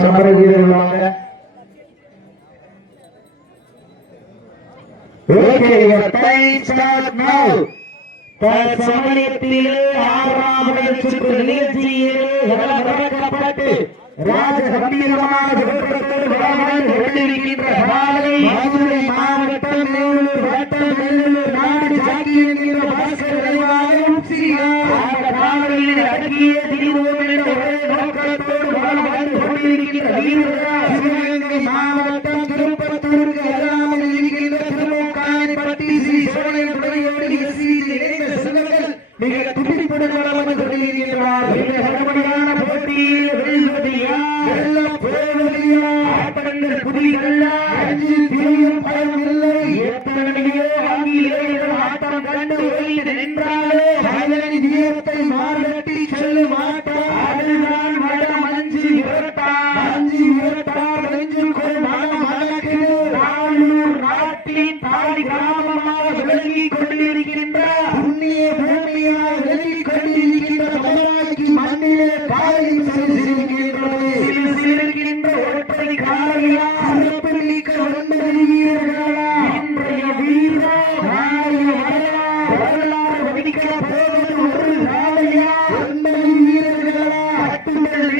சமர வீரர்கள் வாங்க okay your time start நவ தற்சமயத்திலே ஆறாவது சுற்று நிகழ்ச்சியிலே வரவேற்கப்பட்டு ராஜ கம்பீரமான விருப்பத்தோடு வளமடைந்து கொண்டிருக்கின்ற ಕೈ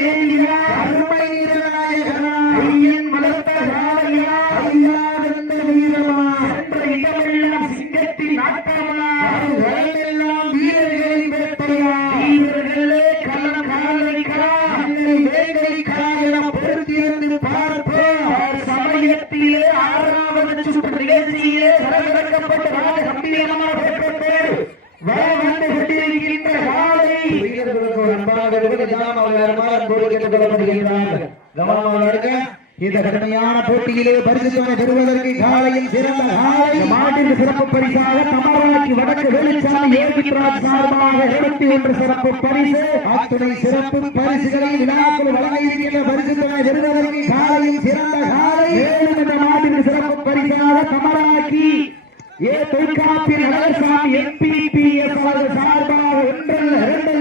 Yeah. போட்டியிலே பரிசுத்தனை பெறுவதற்கு காலையில் சிறந்த காலை. மாட்டின் சிறப்பு பரிசாக தமராக்கி வடக்கு வெளிச்சாமி ஏற்கின்றார் சார்பாக இருபத்தி ஒன்று சிறப்பு பரிசு. அத்துணை சிறப்பு பரிசுகளை விழாக்கள் வழங்க இருக்கின்ற பரிசுத்தனை பெறுவதற்கு காலையில் சிறந்த காலை. மேலும் இந்த மாட்டின் சிறப்பு பரிசாக தமராக்கி ஏ தொல்காப்பியர் நகரசாமி எம்பிபிஎஸ் அவர்கள் சார்பாக ஒன்றல்ல இரண்டல்ல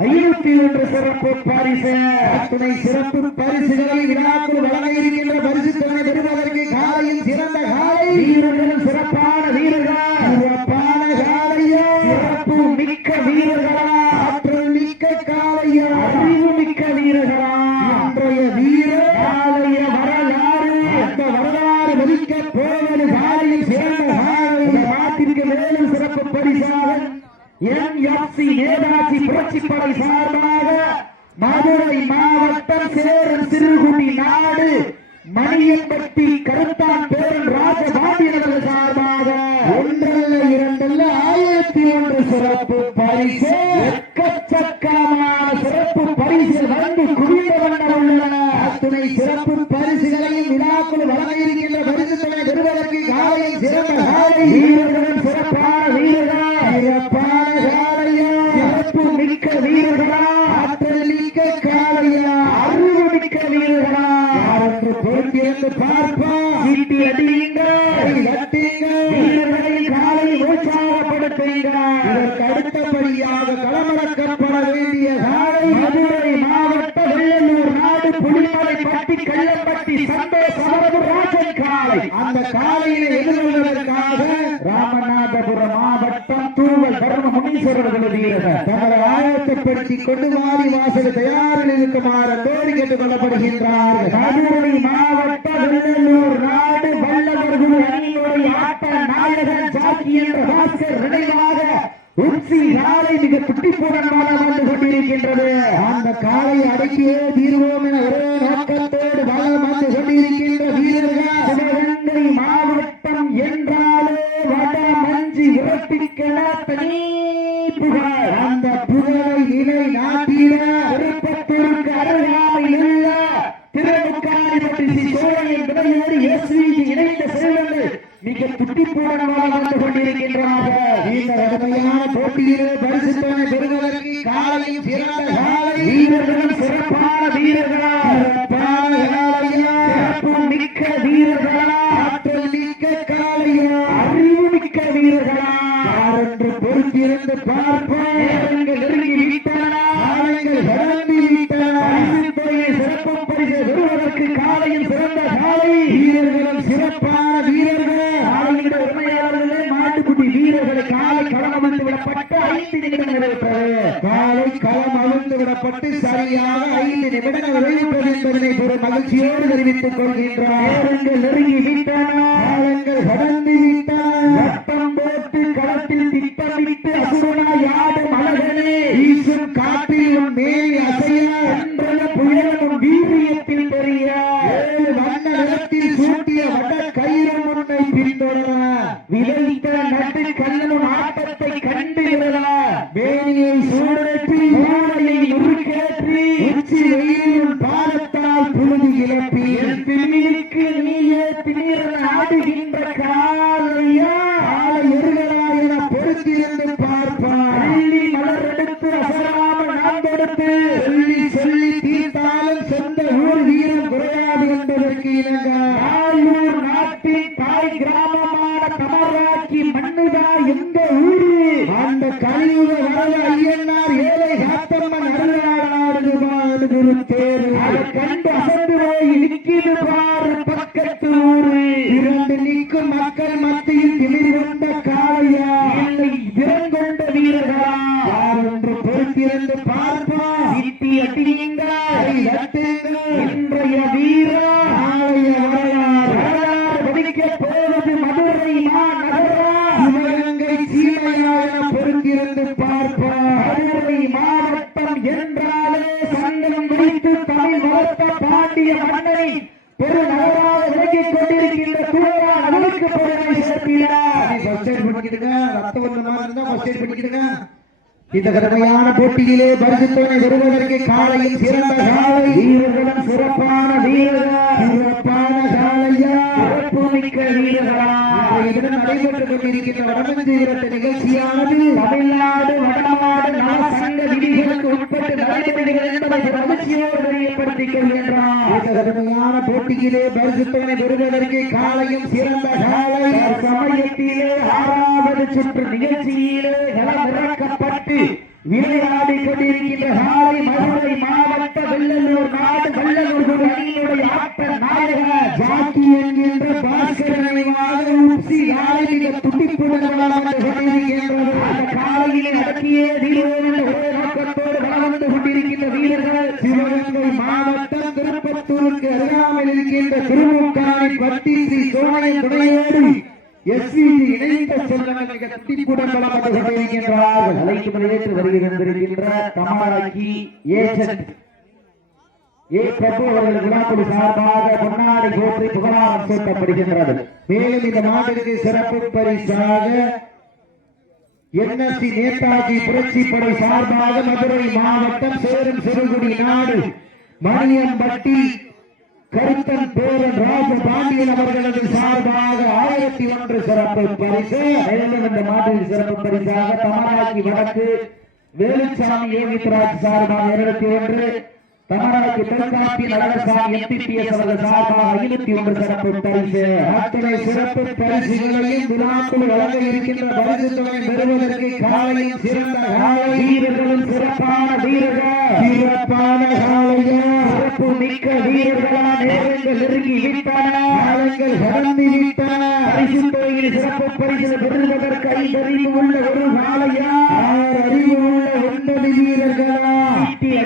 ஐநூத்தி ஒன்று சிறப்பு பரிசு. அத்துணை சிறப்பு பரிசுகளை விழாக்குள் வழங்க இருக்கின்ற பரிசு பரிசுத்தனை பெறுவதற்கு காலையில் சிறந்த காலை. வீரர்களும் சிறப்பான வீரர்கள் சிறப்பான காலையோ சிறப்பு மிக்க வீரர்களா ஆற்றல் மிக்க காலையோ அறிவு மிக்க வீரர்களா இன்றைய வீரர் காலைய வரலாறு அந்த வரலாறு மதிக்க போவது காலையில் சிறந்த காலை இந்த நாட்டிற்கு மேலும் சிறப்பு பரிசாக என்எஃப்சி நேதாஜி புரட்சிப்படை சார்பாக மதுரை மாவட்டம் சேரன் சிறுகுடி நாடு மணியம்பட்டி கருத்தான் பேரன் ராஜபாண்டியர்கள் சார்பாக ஒன்றல்ல இரண்டல்ல ஆயிரத்தி ஒன்று சிறப்பு பரிசு எக்கச்சக்கமான சிறப்பு பரிசு வந்து குவிந்த வண்ணம் உள்ளன அத்துணை சிறப்பு பரிசுகளையும் விழாக்குள் வழங்க இருக்கின்ற பரிசுத்தனை பெறுவதற்கு காலையில் சிறந்த காலை வீரர்களும் சிறப்பான வீரர்கள் சிறப்பான காலையோ சிறப்பு மிக்க வீரர்களா ஆற்றல் மிக்க காலையா அறிவு மிக்க வீரர்களா யாரென்று பொறுத்திருந்து பார்ப்போம் சீட்டி அடியுங்கள் கட்டுங்கள் வீரர்களை காலை உற்சாகப்படுத்துங்கள் இதற்கு அடுத்தபடியாக களமிறக்கப்பட வேண்டிய மதுரை மாவட்ட நாடு புலிமலை பட்டி கள்ளப்பட்டி சந்தோஷ் அவரது ராஜன் காலை. அந்த எதிர்கொள்வதற்காக ராமநாதபுரம் மாவட்டம் தூவல் தர்ம முனீஸ்வரர்கள் வீரர்கள் தங்களை கொண்டு வாரி வாசல் தயாரில் இருக்குமாறு தோடி கேட்டுக் கொள்ளப்படுகின்றார்கள் மதுரை மாவட்ட வெள்ளலூர் நாடு வல்லவர்கள் ஆட்ட நாயகன் ஜாக்கி என்ற பாஸ்கர் உச்சி காலை மிக துட்டிப்புடன் வந்து கொண்டிருக்கின்றது. அந்த காலை அடக்கியே தீர்வோம் என ஒரே நோக்கத்தோடு வளம் வந்து கொண்டிருக்கின்ற வீரர்கள் மாவட்டம் என்றால் வட மஞ்சி உரப்பிக்கல தனி புகழ் அந்த புகழை நிலை நாட்டிட திருப்பத்தூருக்கு அருகாமையில் உள்ள திருமுக்காணிப்பட்டி ஸ்ரீ சோழனின் விடையோடு எஸ்விஜி இணைந்த செல்வங்கள் மிக துட்டிப்புடன் வலம் வந்து கொண்டிருக்கின்றார்கள் இந்த கடுமையான போட்டியிலே பரிசுத்தனை பெறுவதற்கு காலையும் சிறந்த காலை வீரர்களும் சிறப்பான வீரர்களா சிறப்பான காலையா சிறப்பு மிக்க பொறுத்திருந்து பார்ப்போம் நேரங்கள் நெருங்கி விட்டன காலங்கள் கடந்து விட்டன பரிசு தொகையை சிறப்பு பரிசு பெறுவதற்கு காலையில் சிறந்த காலை வீரர்களும் சிறப்பான வீரர்கள் காலையிட உரிமையாளர்களே மாட்டுக்குட்டி வீரர்களை காலை களம் வந்து விடப்பட்டு சரியாக ஐந்து நிமிடங்கள் விளைவிப்பது என்பதனை ஒரு மகிழ்ச்சியோடு தெரிவித்துக் கொள்கின்றார் நெருங்கி விட்டன. காலங்கள் கடந்து கிராமமான கமராட்சி மண்ணுதான் எங்க ஊரு? அந்த கலியுக வரல ஐயன் பாண்டிய மன்னனை பெருநகராக விளங்கிக் கொண்டிருக்கின்ற தூவா நகருக்கு பெருமை இந்த கடுமையான போட்டியிலே பரிசுத்தவனை வருவதற்கு காலையில் சிறந்த காலை வீரர்களும் சிறப்பான வீரர்கள். சிறப்பான காலையா சிறப்பு மிக்க வீரர்களா நடைபெற்றுக் கொண்டிருக்கின்ற வடமஞ்சு வீரத்த நிகழ்ச்சியானது தமிழ்நாடு வடநாடு நல சங்க விதிகளுக்கு உட்பட்டு நடைபெறுகிறது என்பதை மகிழ்ச்சியோடு தெரியப்படுத்திக் கொள்கின்றார் இந்த கடுமையான போட்டியிலே பரிசுத்தவனை பெறுவதற்கு காலையும் சிறந்த காலை சமயத்திலே ஆறாவது சுற்று நிகழ்ச்சியிலே களமிறக்கப்பட்டு விளையாடி கொண்டிருக்கின்ற காலை மதுரை மாவட்ட வெள்ளலூர் நாடு வெள்ளலூர் குழு அணியினுடைய ஆட்ட நாயக ஜாக்கி என்கின்ற பாஸ்கரனை உப்சி காலை மிக துடிப்புடன் வளம் வந்து கொண்டிருக்கின்றது அந்த காலையிலே அடக்கியே தீர்வோம் என்ற ஒரே நோக்கத்தோடு வளம் வந்து கொண்டிருக்கின்ற வீரர்கள் சிவகங்கை மாவட்டம் திருப்பத்தூருக்கு அருகாமையில் இருக்கின்ற திருமுக்காணி பட்டி ஸ்ரீ சோனைய துணையோடு எஸ்பிஜி இணைந்த செல்வங்கள் அழைத்து வருகின்றிருக்கின்ற கமலாக்கி ஏஜென்ட் ஏ பிரபு அவர்கள் விழாக்குழு சார்பாக புகழாரம் சூட்டப்படுகின்றது. மேலும் இந்த நாட்டிற்கு சிறப்பு பரிசாக என்எஸ்சி நேதாஜி புரட்சி படை சார்பாக மதுரை மாவட்டம் சேரும் சிறுகுடி நாடு மணியம்பட்டி கருத்தன் பேரன் ராஜபாண்டியன் அவர்களது சார்பாக ஆயிரத்தி ஒன்று சிறப்பு பரிசு. மேலும் மாதிரி சிறப்பு பரிசாக தமராஜி வடக்கு வேலுச்சாமி யோகித்ராஜ் சார்பாக இருபத்தி ஒன்று. தமராக்கி தெற்காப்பி நடனசாமி எம்பிபிஎஸ் அவர்கள் சார்பாக ஐநூத்தி ஒன்று சிறப்பு பரிசு. அத்தனை சிறப்பு பரிசுகளையும் விழாக்குள் வழங்க இருக்கின்ற பரிசு தொகை பெறுவதற்கு காலையில் சிறந்த காலை. வீரர்களும் சிறப்பான வீரர்கள். சிறப்பான காலையா சிறப்பு மிக்க வீரர்களா நேரங்கள் நெருங்கி விட்டன. காலங்கள் கடந்து விட்டன. பரிசு தொகையில் சிறப்பு பரிசு பெறுவதற்கு ஐந்தறிவு உள்ள ஒரு காலையா ஆறு அறிவு உள்ள ஒன்பது வீரர்களா?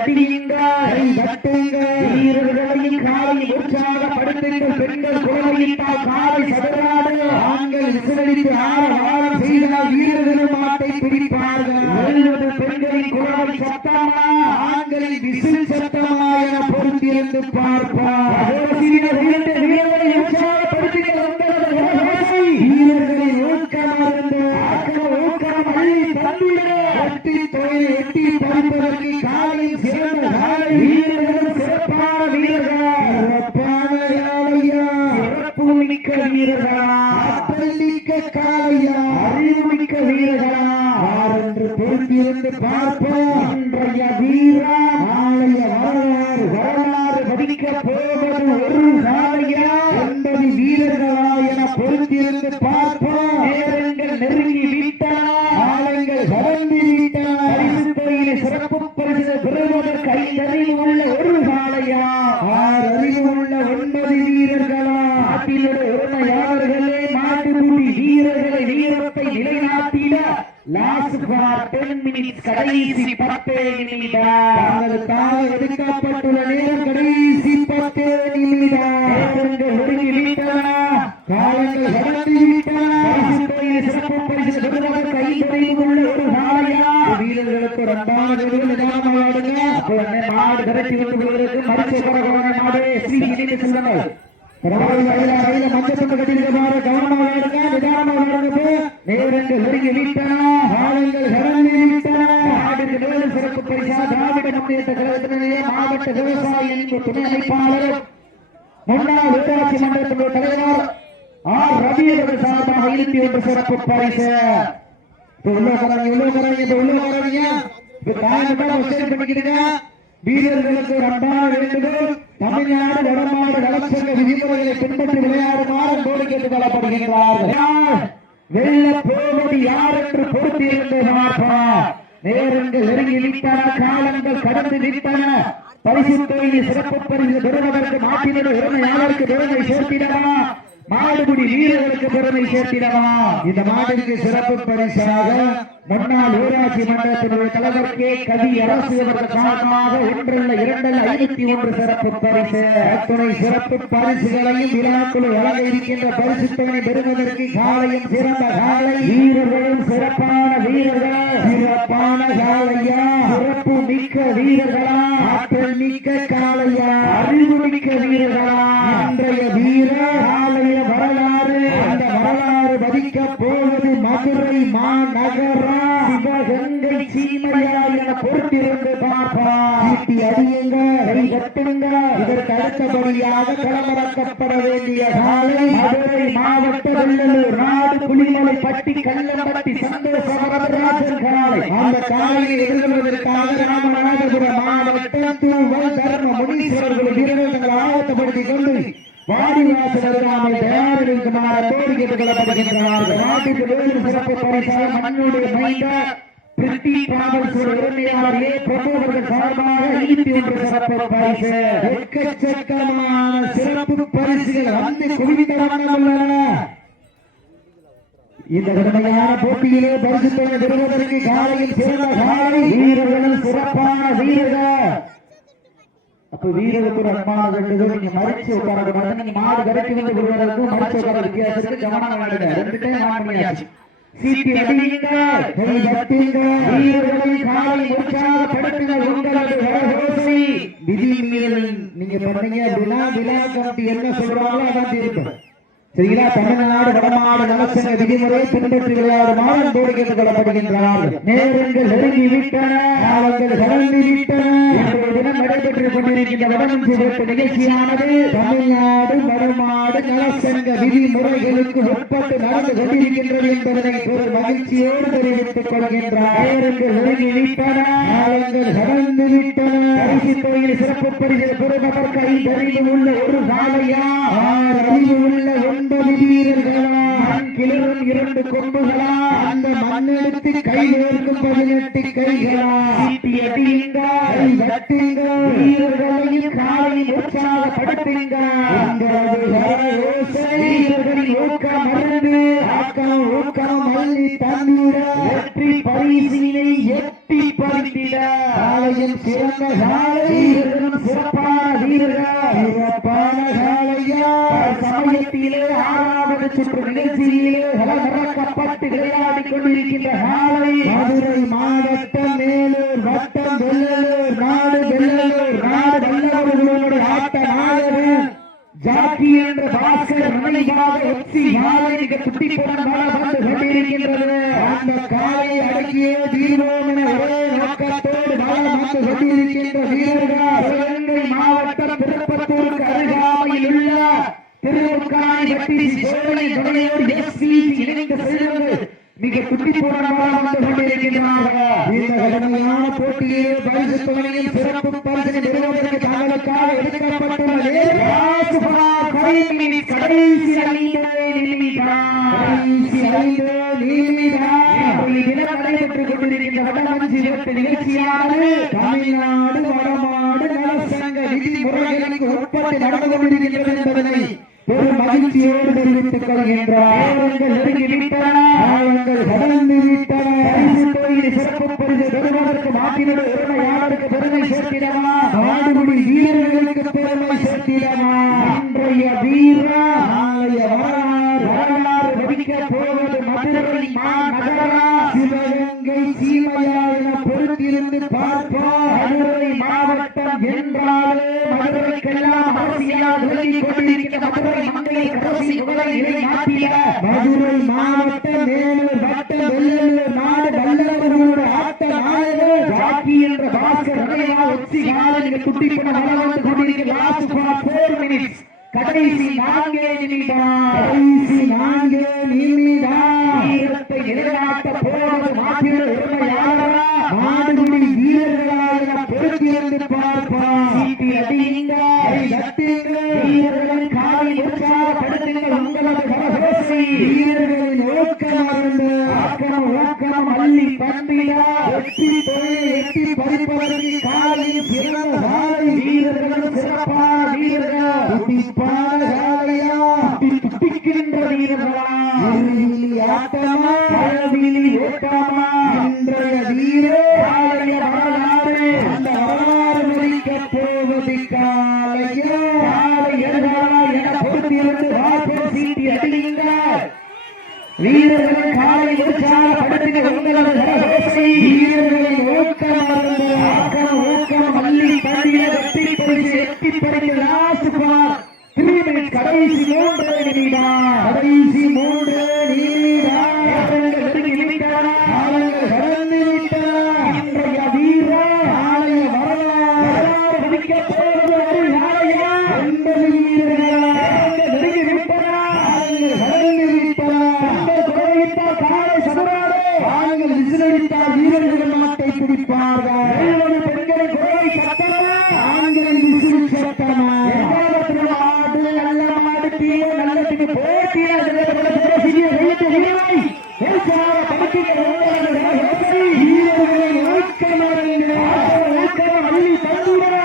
ஈட்டி அடியுங்கள் கை தட்டுங்கள் வீரர்களையும் காலை உற்சாகப்படுத்துங்கள் பெண்கள் குழந்தையிட்டால் காலை சதுராடு ஆண்கள் விசிலடித்து ஆற வாரம் செய்தால் வீரர்களும் மாட்டை பிடிப்பார்கள். பெண்களின் குழந்தை சத்தமா? ஆண்களின் விசில் சத்தமா என பொறுத்திருந்து பார்ப்பார் வீரர்களை உற்சாகப்படுத்துங்கள் உங்களது ஓசை. வீரர்களின் ஊக்கமருந்து ஆக்கம் ஊக்கம் அள்ளி தந்திட எட்டி தொகையை எட்டி பறிப்பதற்கு காலையில் சிறந்த காலை வீரர்களும் சிறப்பான வீரர்களா சிறப்பான காலையா சிறப்பு மிக்க வீரர்களா? பள்ளிக்க காலையா அறிவு மிக்க வீரர்களா என்று பொறுத்திருந்து பார்ப்போம் இன்றைய வீரா நாளைய வரலாறு வரலாறு பதிக்க போவது ஒரு நாளையா ஒன்பது வீரர்களா என பொறுத்திருந்து பார்ப்போம் நேரங்கள் நெருங்கி விட்டன காலங்கள் கடந்து மாட்டினுடைய உரிமையாளர்களே மாட்டுக்குட்டி வீரர்களை வீரத்தை நிலைநாட்டிட லாஸ்ட் ஃபார் டென் மினிட்ஸ் கடைசி பத்தே நிமிடம். தங்களுக்காக எடுக்கப்பட்டுள்ள நேரம் கடைசி பத்தே நிமிடம். நேரங்கள் ஒடுங்கி விட்டன. காலங்கள் கடந்து விட்டன. சிறப்பு பரிசு பெறுவதற்கு உள்ள ஒரு வீரர்களுக்கு நிதானமாக மாடு கரைத்து வந்து மருத்துவ மாடு. ஸ்ரீ செல்லுங்கள் பரவாயில்ல, கையில கையில மஞ்சள் துண்டு கட்டியிருக்கமாறு கவனமாக ஆடுங்க நிதானமாக ஆடுங்க நேரங்கள் ஒடுங்கி விட்டன காலங்கள் கடந்து விட்டன. சிறப்பு பரிசா திராவிட முன்னேற்ற கழகத்தினுடைய மாவட்ட விவசாய துணை அமைப்பாளர் முன்னாள் ஊராட்சி மன்றத்தினுடைய தலைவர் ஆர். ரவி அவர்கள் சார்பாக இருபத்தி ஒன்று சிறப்பு பரிசு. உள்ள உள்ள இப்ப உள்ள இப்ப வீரர்களுக்கு ஒரு அன்பான வேண்டுகோள். தமிழ்நாடு வடமாடு நலச்சங்க விதிமுறைகளை பின்பற்றி விளையாடுமாறு கோரி கேட்டுக் கொள்ளப்படுகின்றார்கள். யார்? போவது யார் என்று பொறுத்திருந்து பார்ப்போம் நேரங்கள் நெருங்கி விட்டன காலங்கள் கடந்து விட்டன பரிசு தொழில் சிறப்பு பரிசு பெறுவதற்கு மாற்றினர் உரிமையாளருக்கு பெருமை சேர்த்திடலாம் மாடுபிடி வீரர்களுக்கு பெருமை சேர்த்திடவா? இந்த மாடுக்கு சிறப்பு பரிசாக முன்னாள் ஊராட்சி மன்றத்தினுடைய தலைவர் கே. கவி அரசு அவர்கள் சார்பாக ஒன்றல்ல இரண்டல்ல ஐநூத்தி ஒன்று சிறப்பு பரிசு. அத்துணை சிறப்பு பரிசுகளையும் விழாக்குழு வழங்க இருக்கின்ற பரிசு தொகை பெறுவதற்கு காலையும் சிறந்த காலை. வீரர்களும் சிறப்பான வீரர்கள். சிறப்பான காலையா? சிறப்பு மிக்க வீரர்களா? ஆற்றல் மிக்க காலையா? அறிவு மிக்க வீரர்களா இன்றைய வீரர் ஆலய வரலாறு அந்த வரலாறு பதிக்க போவது மதுரை மாநகரா சிவகங்கை சீமையா என பொறுத்திருந்து பார்ப்பா சீட்டி அடியுங்க கை கட்டுங்க இதற்கு அடுத்தபடியாக களமிறக்கப்பட வேண்டிய காலை மதுரை மாவட்ட வெள்ளலூர் நாடு புலிமலை பட்டி கல்லம்பட்டி சந்தோஷ வரதராஜன் காலை. அந்த காலையை எழுதுவதற்காக ராமநாதபுரம் மாவட்டம் தூவல் தர்ம முனீஸ்வரர்கள் வீரர்கள் தங்கள் ஆயத்தப்படுத்திக் கொண்டு வாடிவாசல் அருகாமல் தயாரில் இருக்குமாறு கோரி கொள்ளப்படுகின்றார்கள் நாட்டுக்கு வேறு சிறப்பு பரிசாக மண்ணுடைய மைந்த பிரித்தி டிராவல்ஸ் உரிமையாளர் ஏ சார்பாக ஐநூத்தி ஒன்று சிறப்பு பரிசு எக்கச்சக்கமான சிறப்பு பரிசுகள் வந்து இந்த கடுமையான போட்டியிலே பெறுவதற்கு காலையில் காலை. சிறப்பான வீரர்கள். அப்ப வீரருக்கு ஒரு அன்பான வேண்டுதல் நீங்க உட்கார மாட்டேன் நீங்க மாடு கரைக்கு வந்து விடுவதற்கும் உட்கார வித்தியாசத்துக்கு கவனம் வேண்டுங்க ரெண்டு டைம் ஆன் பண்ணியாச்சு சீட்டி அடியுங்க கை தட்டுங்க வீரர்களின் காலை உற்சாகப்படுத்துங்கள் உங்களது விதி மீறல் நீங்க பண்ணீங்க விழா கமிட்டி என்ன சொல்றாங்களோ அதான் தீர்ப்பு சரிங்களா? தமிழ்நாடு வடமாடு நலசங்க விதிமுறை பின்பற்றி விளையாடுமாறு அன்போடு கேட்டுக் கொள்ளப்படுகின்றனர் நேரங்கள் நெருங்கி விட்டன காலங்கள் கடந்து விட்டன. தினம் நடைபெற்றுக் கொண்டிருக்கின்ற வடமஞ்சி வேட்டு நிகழ்ச்சியானது தமிழ்நாடு வடமாடு நலசங்க விதிமுறைகளுக்கு உட்பட்டு நடந்து கொண்டிருக்கின்றது என்பதனை ஒரு மகிழ்ச்சியோடு தெரிவித்துக் கொள்கின்றார். நேரங்கள் நெருங்கி விட்டன காலங்கள் கடந்து விட்டன. பரிசு தொகையில் சிறப்பு பரிசு பெறுவதற்கு ஐந்தறிவு உள்ள ஒரு சாலையா ஆறு அறிவு உள்ள ஒன்பது வீரர்களா கிளறும் இரண்டு கொம்புகளா? அந்த மண்ணெடுத்து கை நேர்க்கும் பதினெட்டு கைகளா? வீரர்களையும் காலையும் உற்சாகப்படுத்துங்க வீரர்களின் ஊக்கம் மருந்து ஆக்கம் ஊக்கம் மல்லி தந்திட வெற்றி பரிசினை எட்டி பறித்திட. காலையில் சிறந்த காலை வீரர்களும் சிறப்பான வீரர்கள்? சிறப்பான காலையா? சமயத்திலே ஆறாவது சுற்று நிகழ்ச்சியில் கலகலக்கப்பட்டு விளையாடிக் கொண்டிருக்கின்ற காலை மதுரை மாவட்டம் மேலூர் வட்டம் வெள்ளலூர் நாடு வெள்ளலூர் நாடு வல்லவர்களுடைய ஆட்ட நாயகன் ஜாக்கி என்ற பாஸ்கர் நினைவாக ஒத்தி மாலை மிக துட்டிப்புடன் வளம் வந்து கொண்டிருக்கின்றது. அந்த காலை அடக்கியே தீர்வோம் என ஒரே நோக்கத்தோடு வளம் வந்து கொண்டிருக்கின்ற வீரர்கள் சிவகங்கை மாவட்டம் திருப்பத்தூருக்கு அருகாமையில் உள்ள திருமுக்காணி வட்டி சோழனை துணையோடு எஸ்பி இணைந்து செல்வது மிக துட்டிப்புடன் வந்து கொண்டிருக்கின்றார்கள் இந்த கடுமையான பரிசு சிறப்பு பரிசு தங்களுக்காக கடைசி நிமிடம் கடைசி ஐந்து நிமிடம் நடைபெற்றுக் கொண்டிருக்கின்ற வடமஞ்சி நிகழ்ச்சியானது தமிழ்நாடு வடமாடு நலசங்க உட்பட்டு நடந்து கொண்டிருக்கின்றது என்பதனை பெரும் மகிழ்ச்சியோடு தெரிவித்துக் கொள்கின்றார். நேரங்கள் நெருங்கி விட்டன. காலங்கள் கடந்து விட்டன. பரிசு தொகையில் சிறப்பு பரிசு பெறுவதற்கு மாட்டினோடு உரிமையாளருக்கு பெருமை சேர்த்திடவா? நாடுபடி வீரர்களுக்கு பெருமை சேர்த்திடமா இன்றைய வீரா நாளைய வரலாறு வரலாறு வடிக்க போவது மதுரை மாநகரா? சிவகங்கை சீமையா என பொறுத்திருந்து பார்ப்போம். மதுரை மாவட்டம் என்றாலே மதுரைக்கெல்லாம் அரசியலால் விலகிக் கொண்டிருக்கிற மதுரை மங்கையை கடைசி முதலை நிலை மாற்றிட மதுரை மாவட்டம் வேலூர் வட்டம் வெள்ளலூர் நாடு வல்லவர்களோட ஆட்ட நாயகர் ஜாக்கி என்ற பாஸ்கர் நினைவாக உச்சி காலையில் குட்டிப்பட வளர்ந்து கொண்டிருக்கிற லாஸ்ட் ஃபார் ஃபோர் மினிட்ஸ் கடைசி நான்கே நிமிடம்? கடைசி நான்கு நிமிடம். வீரத்தை நிலைநாட்ட போவது மாற்றிட உரிமையாளரா நாடுபடி வீரர்களாக பொறுத்திருந்து பார்ப்போம் சீட்டி அடியுங்க கட்டுங்கள் வீரர்களின் காலை உற்சாகப்படுத்துங்கள் உங்களது கரகோசை வீரர்களின் ஊக்கம் அருந்து ஆக்கணம் ஊக்கணம் அள்ளி தந்திட எட்டி தொழில் எட்டி பறிப்பதற்கு காலையில் சிறந்த சாலை வீரர்களும் சிறப்பான வீரர்கள் துடிப்பான சாலையா துடிக்கின்ற வீரர்களா இறுதியில் ஆட்டமா? பழவிலி ஓட்டாமா இன்றைய வீரர் காலைய வரலாறு. அந்த வரலாறு முடிக்கப் போவது காலையா? காலை எதிராளா என பொறுத்திருந்து வாய்ப்பு சீட்டி அடியுங்கள். வீரர்களின் காலை உற்சாகப்படுத்தின உங்களது கரகோசை வீரர்களின் ஊக்கம் அருந்து ஆக்கம் ஊக்கம் அள்ளி தள்ளிய வெற்றி பரிசு எட்டி பறிக்க லாஸ்ட் பார் த்ரீ மினிட்ஸ் கடைசி மூன்று நிமிடம் கடைசி மூன்று நீதான் நேரங்கள் நெருங்கி விட்டன. காலங்கள் கடந்து விட்டன இன்றைய வீரா நாளைய வரலாறு வரலாறு படிக்கப் போவது ஒரு நாளையா ஒன்பது வீரர்களா நேரங்கள் நெருங்கி விட்டன. காலங்கள் கடந்து விட்டன தங்கள் குறையிட்டால் காலை சதுராடு ஆண்கள் விசிலடித்தால் வீரர்கள் நாட்டை பிடிப்பார்கள் வெல்வது பெண்களின் குரலை சத்தமா ஆண்களின் விசில் சத்தமா எக்காலத்தில் ஆடு நல்ல மாடு தீய நல்ல திரு போட்டிய சிறிய வெள்ளத்து வீரரை உற்சாகப்படுத்திய உங்களது கரகோசை. வீரர்களின் ஊக்கம் அருந்து ஊக்கம் அள்ளி தந்துவிட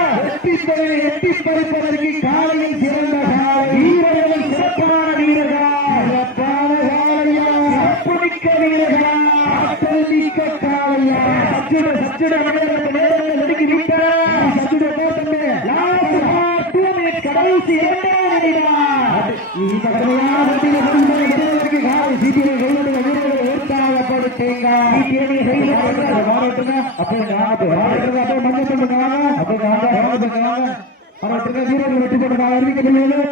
எட்டி தொகை எட்டி பறிப்பதற்கு காலையில் சிறந்த காலை. வீரர்கள் சிறப்பான வீரர்களா. சிறப்பான காலையா. சிறப்புமிக்க வீரர்களா. ஆற்றல் மிக்க காலையா. சச்சுட சச்சுட மனிதர்களுக்கு போட்டமே லாஸ்ட் டூ மினிட் கடைசி இந்த கடுமையான காலை சீட்டியை உற்சாகப்படுத்துங்க சீட்டியை அப்போ வீரர்கள் வெற்றி பெற்றதாக அறிவிக்கப்படுகிறது